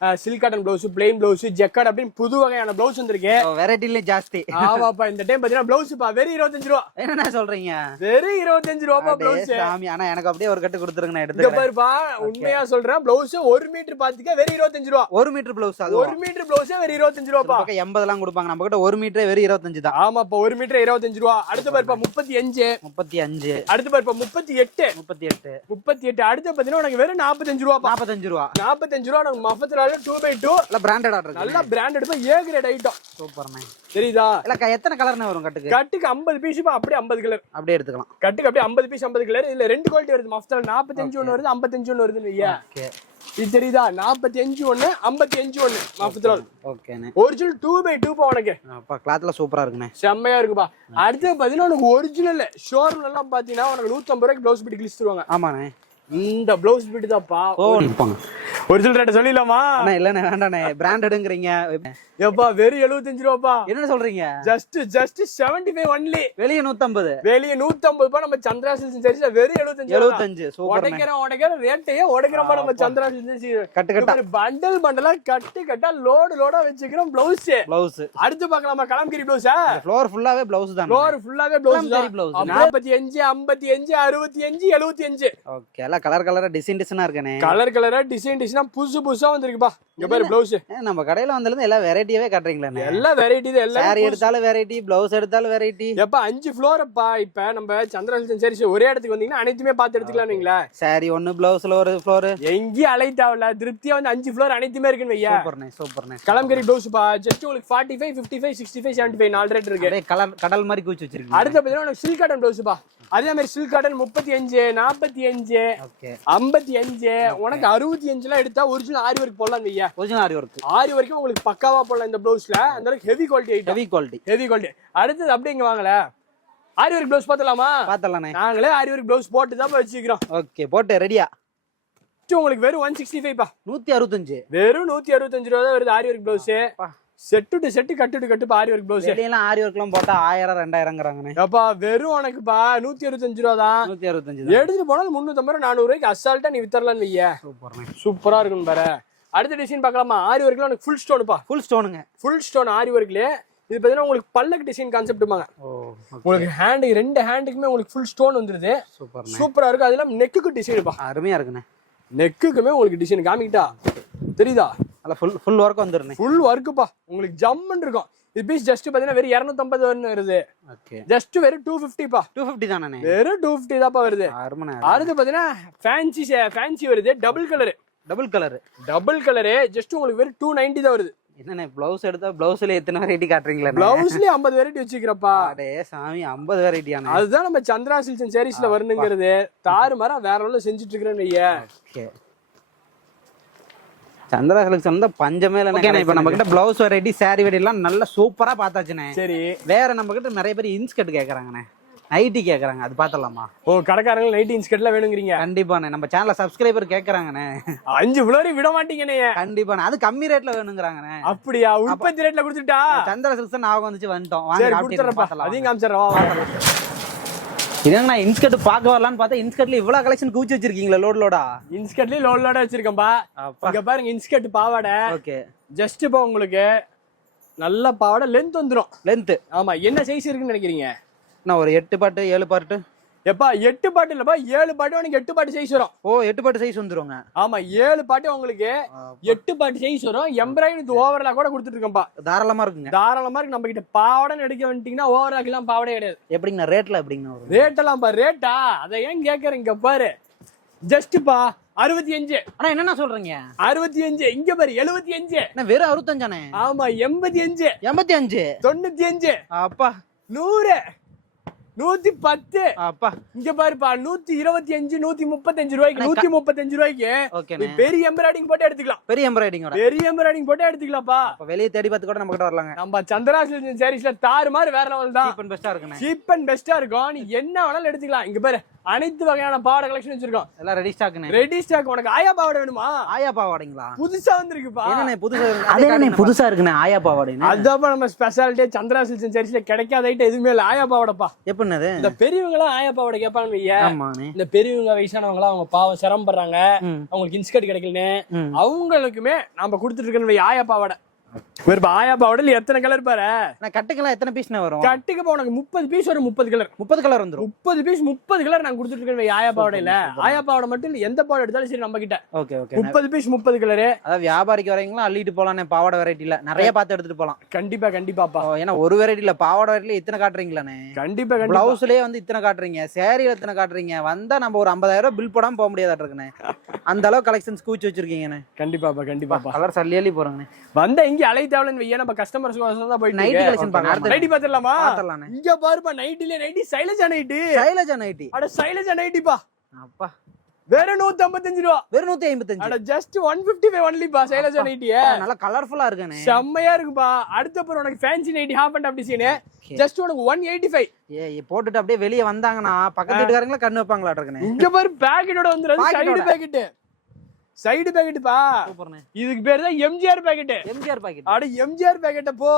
silk cotton blouse, plain blouse, jacquard அப்படின்னு புது வகையான பிளவுஸ் வந்திருக்கு. வெரைட்டில ஜாஸ்தி. ஆமாப்பா இந்த டைம் பாத்தீங்கன்னா பிளவுஸ் பா வெறும் 25 ரூபா. என்ன சொல்றீங்க? வெறும் 25 ரூபாய் பிளவுஸ். சாமி ஆனா எனக்கு அப்படியே ஒரு கட்டு கொடுத்துருங்க, நான் இங்க எடுத்துக்கிறேன். பாருப்பா உண்மையா சொல்றேன், பிளவுஸ் 1 மீட்டர் பாத்துக்க வெறும் 25 ரூபா. 1 மீட்டர் பிளவுஸ், அது 1 மீட்டர் பிளவுஸ் வெறும் 25 ரூபாப்பா. 80 எல்லாம் கொடுப்பாங்க, நம்ம கிட்ட 1 மீட்டர் வெறும் 25 தான். ஆமாப்பா 1 மீட்டர் 25 ரூபா. அடுத்து பாருப்பா 35. அடுத்து பாருப்பா 38. 38. அடுத்து பாத்தீங்கன்னா உனக்கு வெறும் 45 ரூபா. 45 ரூபா நமக்கு மஃபத்லால 2x2 நல்ல பிராண்டட் ஆர்டர், நல்ல பிராண்டட் பா, ஏ கிரேட் ஐட்டம். சூப்பர்ண்ணே. தெரியுதா? இல்ல எத்தனை கலர்னே வரும் கட்டுக்கு? கட்டுக்கு 50 பீஸ் பா, அப்படியே 50 கலர் அப்படியே எடுத்துக்கலாம். கட்டுக்கு அப்படியே 50 பீஸ் 50 கலர். இல்ல ரெண்டு குவாலிட்டி வருது மஃபத்லால, 45 ஒன்னு வருது, 55 ஒன்னு வருது இல்லையா? ஓகே, இது தெரியுதா? 45 ஒன்னு 55 ஒன்னு மஃபத்லால. ஓகேண்ணே. ஒரிஜினல் 2x2 பா உனக்கு. அப்பா கிளாத்ல சூப்பரா இருக்குண்ணே, செம்மையா இருக்குப்பா. அடுத்து பாத்தீங்கன்னா உனக்கு ஒரிஜினல் ஷோரூம் எல்லாம் பாத்தீங்கன்னா உனக்கு 150 ரூபாய்க்கு பிளவுஸ் பிட் கிழிச்சிருவாங்க. ஆமாண்ணே. இந்த பிளவுஸ் பிட் தான்ப்பா. ஒரிஜினல் ரேட் சொல்லிடலாமா? இல்லண்ணே வேண்டாண்ணே, பிராண்டடுங்கிறீங்க. எப்பா வெறும் 75 ரூபாப்பா. என்ன சொல்றீங்க? Just 75 only. வெளிய 150, வெளிய 150 பா. நம்ம சந்திரா சில்க்ஸ் சரில வெறும் 75. உடைக்கிற ரேட்டையே உடைக்கிறப்பா நம்ம சந்திரா சில்க்ஸ். கட்டு பண்டலா கட்டா லோடா வச்சுக்கிறோம் பிளவுஸ். அடுத்து பார்க்கலாமா கலம்கரி பிளவுஸ்? ஃப்ளோர் ஃபுல்லாவே பிளவுஸ் தான். 45, 55, 65, 75. ஓகே, எல்லாம் கலரா டிசைனா இருக்குனே. கலரா டிசைனா புதுசா வந்திருக்குப்பா. இங்க பாரு பிளவுஸ். நம்ம கடையில வந்ததுல எல்லாம் வெரைட்டியாவே காட்டுறீங்களா? எல்லா வெரைட்டி தான். எல்லா சாரி எடுத்தாலும் வெரைட்டி, பிளவுஸ் எடுத்தாலும் வெரைட்டி. எப்ப 5 ஃப்ளோர்ப்பா. இப்ப நம்ம சந்திரா சில்க்ஸ் சாரீஸ் ஒரே இடத்துக்கு வந்தீங்கன்னா அனைத்துமே பார்த்து எடுத்துக்கலாம். நீங்களா சாரி ஒன்னு பிளவுஸ்ல ஒரு ஃப்ளோர் எங்கேயும் அலைட்டாவல திருப்தியா வந்து 5 ஃப்ளோர் அனைத்துமே இருக்குன்னு வையா. சூப்பர்ண்ணே. கலம்கரி பிளவுஸ் பா. ஜஸ்ட் உங்களுக்கு 45, 55, 65, 75 நாலு ரேட் இருக்கு. கடல் மாதிரி கூச்சி வச்சிருக்கீங்க. அடுத்து பாத்தீங்கன்னா சில்க் காட்டன் பிளவுஸ் பா. அதே மாதிரி சில்க் காட்டன் 35, 45, 55, உனக்கு 65 எல்லாம் எடுத்தா ஒரிஜினல் ஆரி ஒர்க் போடலாம் வையா. ஒரிஜினல் ஆரி ஒர்க்கும் உங்களுக்கு பக்காவா போடலாம் இந்த பிளவுஸ்ல. அந்த அளவுக்கு heavy quality item. Heavy quality. அடுத்து அப்படியே இங்க வாங்கல ஆரி ஒர்க் பிளவுஸ் பார்த்தலாமா? பார்த்தலாம்ண்ணே. நாங்களே ஆரி ஒர்க் பிளவுஸ் போட்டு தான் வச்சுக்கிறோம். ஓகே, போட்டு ரெடியா. உங்களுக்கு வெறும் 165 பா. 165. வெறும் 165 ரூபா தான் வருது aari work blouse. Set to set கட்டு ஆரி ஒர்க் பிளவுஸ். எல்லாம் ஆரி ஒர்க்லாம் போட்டா 1000 2000ங்கறாங்கனே. அப்பா வெறும் உனக்குப்பா 165 ரூபா தான். 165 எடுத்துட்டு போனாலும் 350 ரூபாய் 400 ரூபாய்க்கு அசால்ட்டா நீ வித்தறலாம் வையா. சூப்பரா இருக்கும் பாரு. அடுத்த டிசைன் பார்க்கலாமா? ஆரி ஒர்க்ல உனக்கு ஃபுல் ஸ்டோன்ப்பா. ஃபுல் ஸ்டோனுங்க. ஃபுல் ஸ்டோன் ஆரி ஒர்க்லயே இது பாத்தீங்கன்னா உங்களுக்கு பல்லக்கு டிசைன் கான்செப்ட்பாங்க. உங்களுக்கு ஹேண்ட் ரெண்டு ஹேண்டுக்குமே உங்களுக்கு ஃபுல் ஸ்டோன் வந்துருது. சூப்பரா இருக்கு. அதெல்லாம் நெக்குக்கு டிசைன்ப்பா. அருமையா இருக்குண்ணே. நெக்குக்குமே உங்களுக்கு டிசைன் காமிக்கிட்டா தெரியுதா? அல்ல ஃபுல் வர்க் வந்துருனே. ஃபுல் வர்க்குப்பா. உங்களுக்கு ஜம்முன்னு இருக்கும். இது பீஸ் ஜஸ்ட் பாத்தீங்கன்னா வெறும் 250 வருது. ஓகே, ஜஸ்ட் வெறும் 250 பா. 250 தானே? வெறும் 250 தான்ப்பா வருது. அருமையா. அடுத்து பாத்தீங்கன்னா ஃபேன்சி வருது. டபுள் கலர் ஜஸ்ட் உங்களுக்கு வெறும் 290 தான் வருது. என்னண்ணே பிளவுஸ் எடுத்தா பிளவுஸ்ல எத்தனை வெரைட்டி காட்டுறீங்களா? பிளவுஸ்லயே 50 வெரைட்டி வச்சிருக்கிறப்பா. அடே சாமி 50 வெரைட்டியான. அதுதான் நம்ம சந்திரா சில்க்ஸ் அண்ட் சாரீஸ்ல வரணுங்கிறது. தாறுமாறா வேற லெவல்ல செஞ்சுட்டு இருக்கறேன் ஐயா. ஓகே, சந்திரா சில்க்ஸ் வந்து பஞ்சமே இல்ல. இப்ப நம்ம கிட்ட பிளவுஸ் வெரைட்டி, சாரி வெரைட்டி எல்லாம் நல்ல சூப்பரா பாத்தாச்சுனே. சரி, வேற நம்ம கிட்ட நிறைய பேர் இன்ஸ்கர்ட் கேக்குறாங்கண்ணே, நைட்டி கேக்குறாங்க. அது பாத்தலாமா? ஓ, கடைக்காரங்க நைட்டி இன்ஸ்கர்ட்லாம் வேணுங்கிறீங்க? கண்டிப்பாண்ணே. நம்ம சேனல்ல சப்ஸ்கிரைபர் கேக்குறாங்கண்ணே. 5 ஃப்ளோரி விட மாட்டீங்கண்ணே. கண்டிப்பாண்ணே. அது கம்மி ரேட்ல வேணுங்கிறாங்கண்ணே. அப்படியா? உற்பத்தி ரேட்ல கொடுத்துட்டா சந்திரா சில்க்ஸ் ஞாபகம் வந்துச்சு, வந்துட்டோம். வாங்க கொடுத்துறப்பா. அதையும் காமிச்சறேன். இதுங்கண்ணா இன்ஸ்கர்ட் பார்க்க வரலான்னு பார்த்தா இன்ஸ்கர்ட்ல இவ்வளவு கலெக்ஷன் கூச்சி வச்சிருக்கீங்களா? லோடா இன்ஸ்கர்ட்லயே லோடா வச்சிருக்கேன்பா. இங்க பாருங்க இன்ஸ்கர்ட் பாவாடை. ஓகே, ஜஸ்ட் இப்போ உங்களுக்கு நல்ல பாவாடை லென்த் வந்துரும். லென்த் ஆமா. என்ன சைஸ் இருக்குன்னு நினைக்கிறீங்க? நான் ஒரு 8 பாட்டு 7 பாட்டு. எப்பா 8 பாட்டு இல்லப்பா, 7 பாட்டு. உனக்கு 8 பாட்டு சைஸ் வரும். ஓ, 8 பாட்டு சைஸ் வந்துருங்க. ஆமா, 7 பாட்டு உங்களுக்கு 8 பாட்டு சைஸ் வரும். எம்ப்ராய்டரி ஓவர்லாக் கூட கொடுத்துட்டு இருக்கேன்பா. தாராளமா இருக்குங்க. தாராளமா இருக்கு. நம்ம கிட்ட பாவாடைன்னு எடுக்க வந்துட்டீங்கன்னா ஓவர்லாக் எல்லாம் பாவாடே கிடையாது. எப்படிங்கண்ணா ரேட்ல? எப்படிங்கண்ணா ரேட் எல்லாம் பா? ரேட்டா அதை ஏன் கேக்குறீங்க பாரு. ஜஸ்ட் பா 65. ஆனா என்ன சொல்றீங்க? 65. இங்க பாரு 75. வெறும் 65. ஆமா 85, 95, அப்பா 100, 110. அப்பா இங்க பாருப்பா 125, 135 ரூபாய்க்கு. 135 ரூபாய்க்கு பெரிய எம்ப்ராய்டிங் போட்டு எடுத்துக்கலாம். பெரிய எம்ப்ராய்டிஙங் போட்டு எடுத்துக்கலாம்ப்பா. வெளியே தேடி பார்த்து கூட நம்ம கிட்ட வரலாங்க. நம்ம சந்திரா சில்க்ஸ் சாரீஸ்ல தாறுமாறு வேற லெவல் தான். சீப் அண்ட் பெஸ்டா இருக்கும். நீ என்ன வேணாலும் எடுத்துக்கலாம். இங்க பாரு அனைத்து வகையான பாவாடை கலெக்ஷன் வச்சிருக்கோம். எல்லாம் ரெடி ஸ்டாக்னே. Ready stock. உனக்கு ஆயா பாவாடை வேணுமா? ஆயா பாவாடைங்களா? புதுசா வந்திருக்குப்பா. என்னண்ணே புதுசா இருக்கு? அதே புதுசா இருக்குண்ணே ஆயா பாவாடைன்னு. அதாப்பா நம்ம ஸ்பெஷாலிட்டி சந்திரா சில்க்ஸ் அண்ட் சாரீஸ்ல கிடைக்காத ஐட்டம் எதுவுமே இல்ல. ஆயா பாவாடைப்பா. எப்படின்னது? இந்த பெரியவங்க எல்லாம் ஆயா பாவாடை கேட்பாங்க வையா. ஆமாண்ணே. இந்த பெரியவங்க வயசானவங்க எல்லாம் அவங்க பாவம் சிரமப்படுறாங்க, அவங்களுக்கு இன்ஸ்கர்ட் கிடைக்கலன்னு அவங்களுக்குமே நாம கொடுத்துட்டு இருக்கோம் ஆயா பாவாடை. ஆயா பாவாடையில எத்தனை கலர் பாரு. கட்டுக்கெல்லாம் எத்தனை பீஸ் வரும்? கட்டுக்கு உனக்கு 30 பீஸ் வரும். 30 கலர். 30 கலர் வந்துரும். 30 பீஸ் 30 கலர் நான் கொடுத்துட்டு இருக்கேன் ஆயா பாவாடையில. ஆயா பாவாடை மட்டும் இல்ல, எந்த பாவாடை எடுத்தாலும் சரி நம்ம கிட்ட. Okay okay. 30 piece 30 colour. அதாவது வியாபாரிக்கு வரீங்களா அள்ளிட்டு போலாம் பாவாடை வெரைட்டில நிறைய பார்த்து எடுத்துட்டு போலாம். கண்டிப்பா கண்டிப்பாப்பா. ஏன்னா ஒரு வெரைட்டி இல்ல, பாவாடை வெரைட்டில இத்தனை காட்டுறீங்களானே. கண்டிப்பா கண்டிப்பா. பிளவுஸ்லயே வந்து இத்தனை காட்டுறீங்க, சேரீல இத்தனை காட்டுறீங்க. வந்தா நம்ம ஒரு 50,000 பில் போடாம போக முடியாதா இருக்குண்ணே. அந்த அளவு கலெக்ஷன்ஸ் கூச்சி வச்சிருக்கீங்கண்ணே. கண்டிப்பாப்பா கண்டிப்பாப்பா. கலர் சல்லியாலி போறாங்கண்ணே. வந்த இங்க அலை தேவலன்னு வையா, நம்ம கஸ்டமர்ஸ் தான் போயிட்டு நைட்டி கலெக்ஷன் பாருங்க. அடுத்து நைட்டி பாத்துடலாமா? பாத்துடலாம்ண்ணே. இங்க பாருப்பா நைட்டில nighty Sailaja nighty. Sailaja nighty. அட சைலஜா நைட்டிப்பா. அப்பா வெறும் 155 ரூபா. வெறும் 155. அட ஜஸ்ட் 155 ஒன்லிப்பா சைலஜா நைட்டி. நல்லா கலர்ஃபுல்லா இருக்குண்ணே. செம்மையா இருக்குப்பா. அடுத்த அப்புறம் உனக்கு fancy nightie half and half design just உனக்கு 185. போட்டுட்டு அப்படியே வெளிய வந்தாங்கன்னா பக்கத்து வீட்டுக்காரங்கள கண்ணு வைப்பாங்களா இருக்குண்ணே. இங்க பாரு பாக்கெட்டோட வந்துரும். Side packet. சைடு பாக்கெட்பா. சூப்பர்ண்ணே. இதுக்கு பேர் தான் எம்ஜிஆர் பாக்கெட். எம்ஜிஆர் பாக்கெட். அட எம்ஜிஆர் பாக்கெட் போ.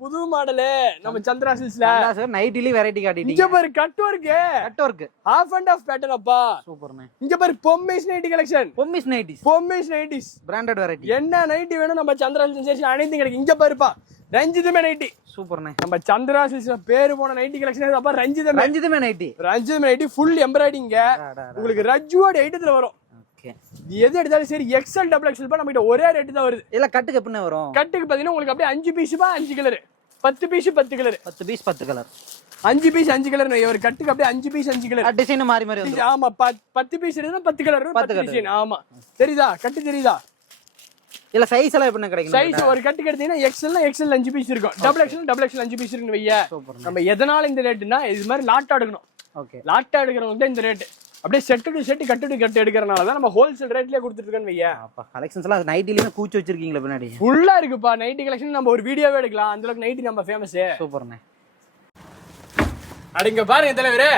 புது மாடல் நம்ம சந்திரா சில்க்ஸ்ல. நைட்டிலி வெரைட்டி காட்டிட்டீங்க. இங்க பாரு cut work. Cut work. Half and half pattern அப்பா. சூப்பர்ண்ணே. இங்க பாரு Bommais nighty collection. Bommais nighties. Bommais nighties. Branded variety. என்ன நைட்டி வேணும் நம்ம சந்திரா சில்க்ஸ் அனைத்தும் கிடைக்கும். இங்க பாருப்பா ரஞ்சிதமே நைட்டி. சூப்பர்ண்ணே. நம்ம சந்திரா சில்க்ஸ்ல பேரு போன நைட்டி கலெக்ஷன் அப்பா ரஞ்சிதமே. ரஞ்சிதமே நைட்டி. ரஞ்சிதமே நைட்டி ஃபுல் எம்ப்ராய்டிங். உங்களுக்கு ரஜ்ஜுவோட ஐட்டத்துல வரும். எது எடுத்தாலும் சரி எக்ஸ்எல் டபுள் எக்ஸ்எல் நம்ம கிட்ட ஒரே ரேட் தான் வருது. இல்ல கட்டுக்கு எப்படின்னு வரும்? கட்டுக்கு பாத்தீங்கன்னா உங்களுக்கு அப்படியே 5 piece 5 colour, 10 piece 10 colour, 10 piece 10 colour, 5 piece 5 colour. ஒரு கட்டுக்கு அப்படியே 5 பீஸ் 5 கலர். டிசைன் மாறி மாறி வந்து. ஆமா 10 பீஸ் எடுத்தா 10 கலர் 10 டிசைன். ஆமா தெரியுதா? கட்டு தெரியுதா? இல்ல சைஸ் எல்லாம் எப்படி கிடைக்கும்? சைஸ் ஒரு கட்டுக்கு எடுத்தீங்கன்னா எக்ஸ்எல்னா எக்ஸ்எல் 5 பீஸ் இருக்கும், டபுள் எக்ஸ்எல் 5 பீஸ் இருக்குன்னு வையா. நம்ம எதனால இந்த ரேட்னா இது மாதிரி லாட்டா எடுக்கணும். ஓகே லாட்டா எடுக்கிறவங்க தான் இந்த ரேட். அப்படியே செட்டு டு செட் கட்டு டு கட்டு எடுக்கிறனால தான் நம்ம ஹோல்சேல் ரேட்லயே கொடுத்துட்டு இருக்கோம் வையா. அப்ப கலெக்ஷன்ஸ் எல்லாம் நைட்டிலயே கூச்சி வச்சிருக்கீங்களா பின்னாடி? ஃபுல்லா இருக்குப்பா நைட்டி கலெக்ஷன். நம்ம ஒரு வீடியோவே எடுக்கலாம், அந்த அளவுக்கு நைட்டி நம்ம ஃபேமஸ். சூப்பர்ண்ணே. அடிங்க பாருங்க தலைவரே,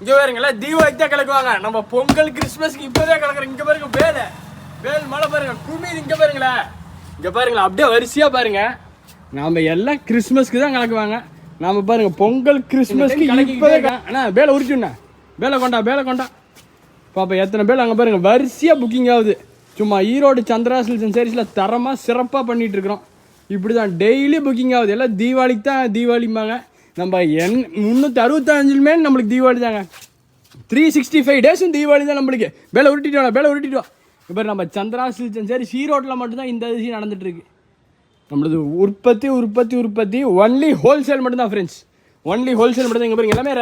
இங்க பாருங்களா தீபாவளிக்கு தான் கலக்குவாங்க. நம்ம பொங்கல் கிறிஸ்மஸ்க்கு இப்பவே கலக்குறோம். இங்க பாருங்க வேல் மழை பாருங்க குமி. இங்க பாருங்களா, இங்க பாருங்களா அப்படியே வரிசையா பாருங்க. நாம எல்லாம் கிறிஸ்மஸ்க்கு தான் கலக்குவாங்க. நாம பாருங்க பொங்கல் கிறிஸ்மஸ்க்கு இப்பவே. அண்ணா வேலை உரிச்சுண்ணா, வேலை கொண்டா பாப்பா எத்தனை பேர் அங்கே பாருங்க வரிசையாக புக்கிங் ஆகுது. சும்மா ஈரோடு சந்திரா சில்க்ஸ் அண்ட் சாரீஸில் தரமாக சிறப்பாக பண்ணிட்டு இருக்கிறோம். இப்படி தான் டெய்லி புக்கிங் ஆகுது. எல்லாம் தீபாவளிக்கு தான் தீபாவளிம்பாங்க. நம்ம 365 நம்மளுக்கு தீபாவளி தாங்க. 365 டேஸும் தீபாவளி தான் நம்மளுக்கு. வேலை உருட்டிட்டு வா. இப்போ நம்ம சந்திரா சில்க்ஸ் அண்ட் சாரீஸ் ஈரோட்டில் மட்டும்தான் இந்த விஷயம் நடந்துட்டு இருக்கு. நம்மளது உற்பத்தி ஒன்லி ஹோல்சேல் மட்டும்தான் ஃப்ரெண்ட்ஸ். ஒன்லி ஹோல்சேல் மட்டும் தான். இங்கே பாருங்க எல்லாமே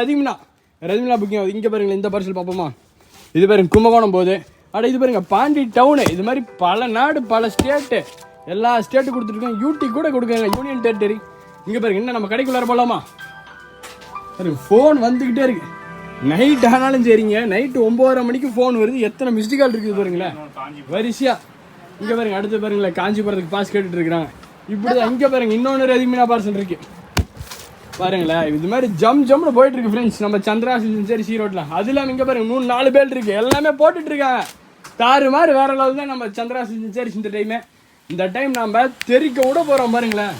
ரதிமினா புக்கிங் ஆகுது. இங்கே பாருங்களேன் இந்த பார்சல் பார்ப்போமா? இது பாருங்க கும்பகோணம் போகுது. இது பாருங்க பாண்டி டவுனு. இது மாதிரி பல நாடு பல ஸ்டேட்டு, எல்லா ஸ்டேட்டு கொடுத்துருக்கோம். யூடி கூட கொடுக்குறாங்க, யூனியன் டெரிட்டரி. இங்கே பாருங்க இன்னும் நம்ம கடைக்குள்ளார போகலாமா? பாருங்க ஃபோன் வந்துக்கிட்டே இருக்கு. நைட் ஆனாலும் சரிங்க, நைட்டு 9:30 மணிக்கு ஃபோன் வருது. எத்தனை மிஸ்டு கால் இருக்குது பாருங்களேன் வரிசையா. இங்கே பாருங்க அடுத்து பாருங்களேன் காஞ்சிபுரத்துக்கு பாஸ் கேட்டுட்டு இருக்கிறாங்க. இப்படிதான் இங்கே பாருங்க இன்னொன்று ரதிமினா பார்சல் இருக்கு பாருங்களேன். இது மாதிரி ஜம்னு போயிட்டு இருக்கு ஃப்ரெண்ட்ஸ் நம்ம சந்திரா சில்க்ஸ் சரி ஈரோட்ல. அது இல்லாமல் இங்கே பாருங்க 3-4 பேர் இருக்கு, எல்லாமே போட்டுட்டு இருக்காங்க. தாறு மாதிரி வேற லெவல் தான் நம்ம சந்திரா சில்க்ஸ் சரி. இந்த டைமே இந்த டைம் நம்ம தெறிக்க விட போறோம் பாருங்களேன்.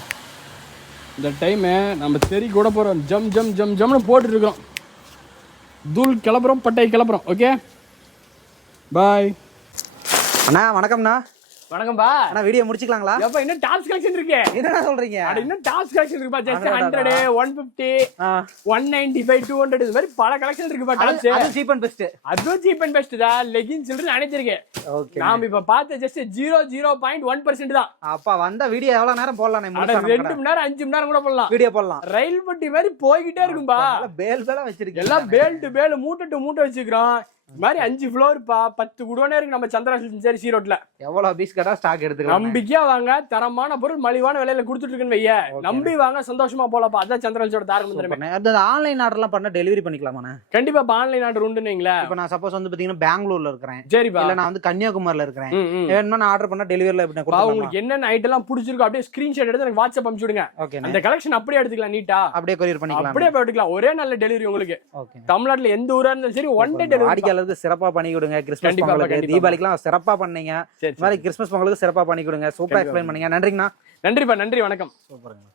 இந்த டைமை நம்ம தெறிக்க விட போறோம். ஜம்னு போட்டுட்டு இருக்கிறோம். தூள் கிளப்புறோம், பட்டை கிளப்புறோம். ஓகே பாய் அண்ணா. வணக்கம்ண்ணா. வணக்கம்பா. அண்ணா வீடியோ முடிச்சுக்கலாங்களா? எப்ப இன்னும் டாப்ஸ் கலெக்ஷன் இருக்கு. என்னடா சொல்றீங்க? இன்னும் டாப்ஸ் கலெக்ஷன் இருக்குப்பா. ஜஸ்ட் 100, 150, 195, 200 இது மாதிரி பல கலெக்ஷன் இருக்குப்பா. டாப்ஸ் அது சீப் அண்ட் பெஸ்ட். அதுவும் சீப் அண்ட் பெஸ்ட் தான். லெகின்ஸ் இருக்கு அனைத்து இருக்கு. ஓகே நாம இப்ப பார்த்த ஜஸ்ட் 0.1% தான். அப்பா வந்த வீடியோ எவ்வளவு நேரம் போடலாம்? 2 மணி நேரம் 5 மணி நேரம் கூட போடலாம். வீடியோ போடலாம். ரயில் பட்டி மாதிரி போய்கிட்டே இருக்கும்பா. பேல் வச்சிருக்கீங்க. எல்லாம் பேல் டு பேல் மூட்டை டு மூட்டை வச்சுக்கிறோம். இது மாதிரி 5 ஃப்ளோர் 10 குடோனே இருக்கு நம்ம சந்திரா சரி ஈரோட்ல. எவ்வளவு பீஸ் கேட்டா ஸ்டாக் எடுத்துக்கலாம். நம்பிக்கையா வாங்க, தரமான பொருள் மலிவான விலையில கொடுத்துட்டு இருக்குன்னு வைய, நம்பி வாங்க, சந்தோஷமா போலப்பா. அதான் சந்திரா தாரமந்திரமே. அது ஆன்லைன் ஆர்டர்லாம் பண்ண டெலிவரி பண்ணிக்கலாமா? கண்டிப்பா ஆன்லைன் ஆர்டர் உண்டுங்களா. இப்ப நான் சப்போஸ் வந்து பாத்தீங்கன்னா பெங்களூர்ல இருக்கிறேன், சரிப்பா, இல்ல நான் வந்து கன்னியாகுமரியில இருக்கிறேன், வேணும்னா நான் ஆர்டர் பண்ணா டெலிவரில எப்படி கொடுக்கலாம்? உங்களுக்கு என்னென்ன ஐட்டம் எல்லாம் பிடிச்சிருக்கோ அப்படியே ஸ்கிரீன்ஷாட் எடுத்து எனக்கு வாட்ஸ்அப் அனுப்பிச்சு விடுங்க. அந்த கலெக்ஷன் அப்படியே எடுத்துக்கலாம், நீட்டா அப்படியே கொரியர் பண்ணிக்கலாம், அப்படியே எடுத்துக்கலாம். ஒரே நல்ல டெலிவரி உங்களுக்கு. தமிழ்நாட்டுல எந்த ஊரா இருந்தாலும் சரி ஒன் டே டெலிவரி. வாடிக்கையாளருக்கு சிறப்பா பண்ணி கொடுங்க. கிறிஸ்மஸ் பொங்கலுக்கு தீபாவளிக்குலாம் சிறப்பா பண்ணீங்க, இந்த மாதிரி கிறிஸ்மஸ் பொங்கலுக்கு சிறப்பா பண்ணி கொடுங்க. சூப்பரா எக்ஸ்பிளைன் பண்ணீங்க. நன்றிங்கண்ணா. நன்றிப்பா, நன்றி, வணக்கம். சூப்பருங்க.